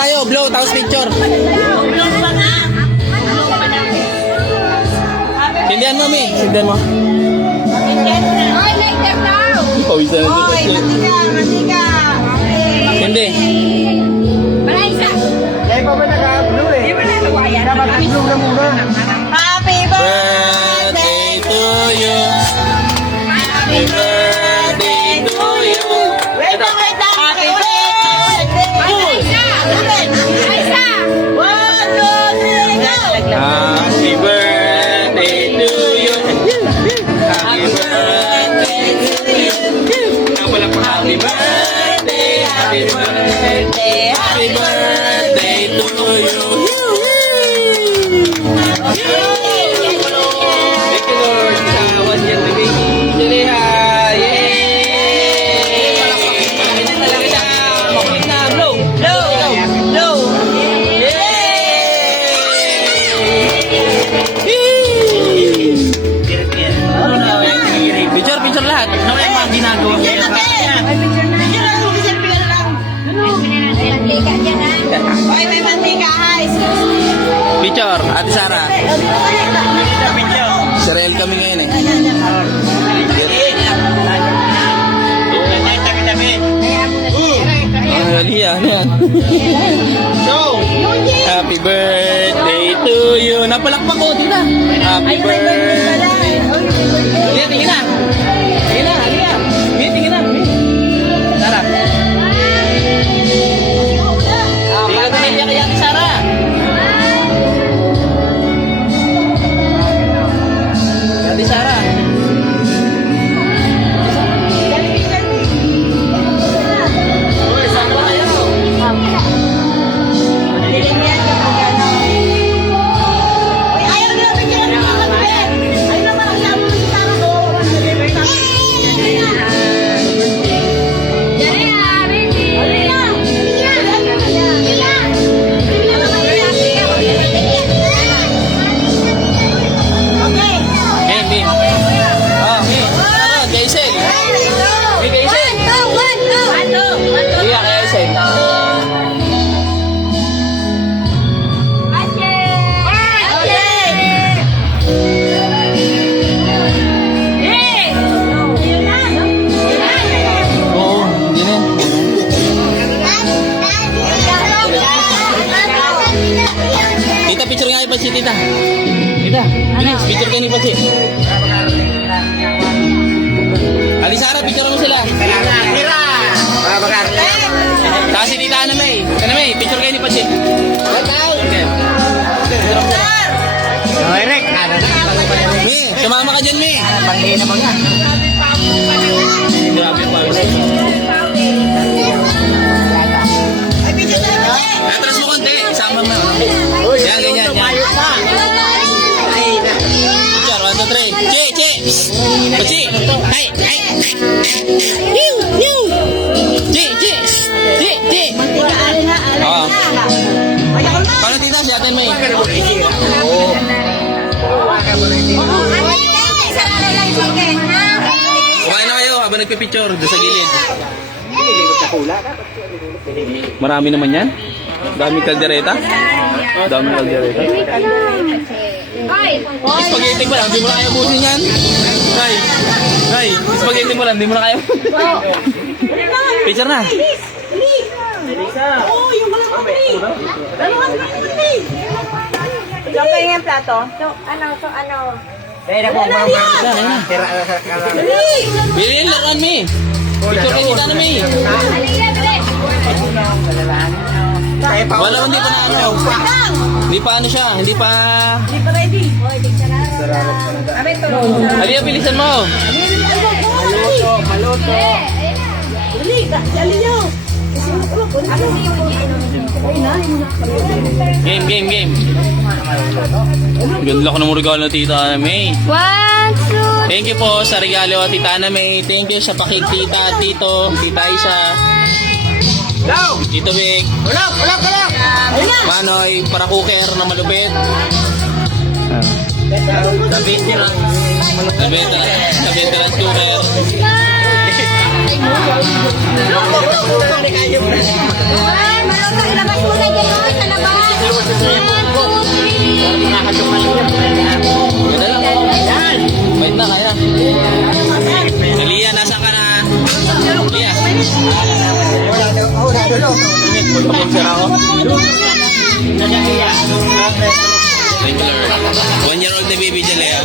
tayo. Blow, tapos picture. Sindihan mo, Mi. Sindihan mo. Oy, lighter daw. Pawisan na Oy, matika. Hindi. Malaisa. Kaya pa ba naka-blue eh? Di ba nakawayan? Dapat blue na muna. Happy Birthday to you. Happy birthday to you. Wait lang. Happy birthday. Isa. 1, 2, 3, go. Happy birthday to you. Happy birthday to you. Happy birthday. Happy birthday. Happy birthday to you. Thank you, Lord. Sa 1 year na baby. Julia. Yay! Malaki na. Makulit na. Blow. Blow. Picture lahat. Ano kaya mga ginagawa niya? Oy, may mantika, guys. Picture, Ate Sara. Israel kami ngayon eh. Liya, ano yan? Happy birthday to you. Napalakpak ko, tingnan. Happy birthday. Liya, tingin na. Liya. Tingin na. Sara. Tingnan na niya kaya Ate Sara. Ate Sara. Uy, saan ba kayo? Ayaw na bigyan ng mga kapit. Ayaw na makasama mo si Tara ko. Eh, Mi. Oh, Mi. Ano, Jason. Mi, Jason. Liya, kaya Jason. Oo, hindi na. Tita, picture nga ipansin, tita. Tita, bilis, picture kayo ni Pansin. Ali Sara, picture mo sila. Tapos si tita Ana May. Ana May, picture kayo ni Pansin. Okay. Mi, sumama ka dyan, Mi. Grabe yung pawis. Atras mo konti, isama mo. Yan, ganyan. Picture, 1, 2, 3. Che. Pachi. Ay. Che. Oo. Paano tita, si Ate May? Oo. Kumain na kayo habang nagpipicture doon sa gilid. Marami naman yan. Daming kaldereta. Spaghetti mo lang, hindi mo na kaya busin yan. Nay, spaghetti mo lang, hindi mo na kaya. Picture na. Diyan kayo yung plato. So, ano? Kaya na po ang mga Bili yung laruan, Mi. Picture kayo dito na, Mi. Wala, hindi pa na ano. Hindi pa ano siya, hindi pa... ready. Aliya, bilisan mo. Maluto. Game. Ganda ko ng regalo ng Tita Ana May. 1, 2, Thank you po sa regalo at Tita Ana May. Thank you sa pakikita, Tito, Tita Isa, Tito Vic, Ulap. Manoy, para cooker na malupit. Veteran cooker. Malutong ilabas muna Ganda lang. Yan! Wait na, kaya. Lia, nasaan ka na? Lia. Wala dulo. Picture ako. Nangyayari. Regular. 1-year-old na baby dyan, Lea.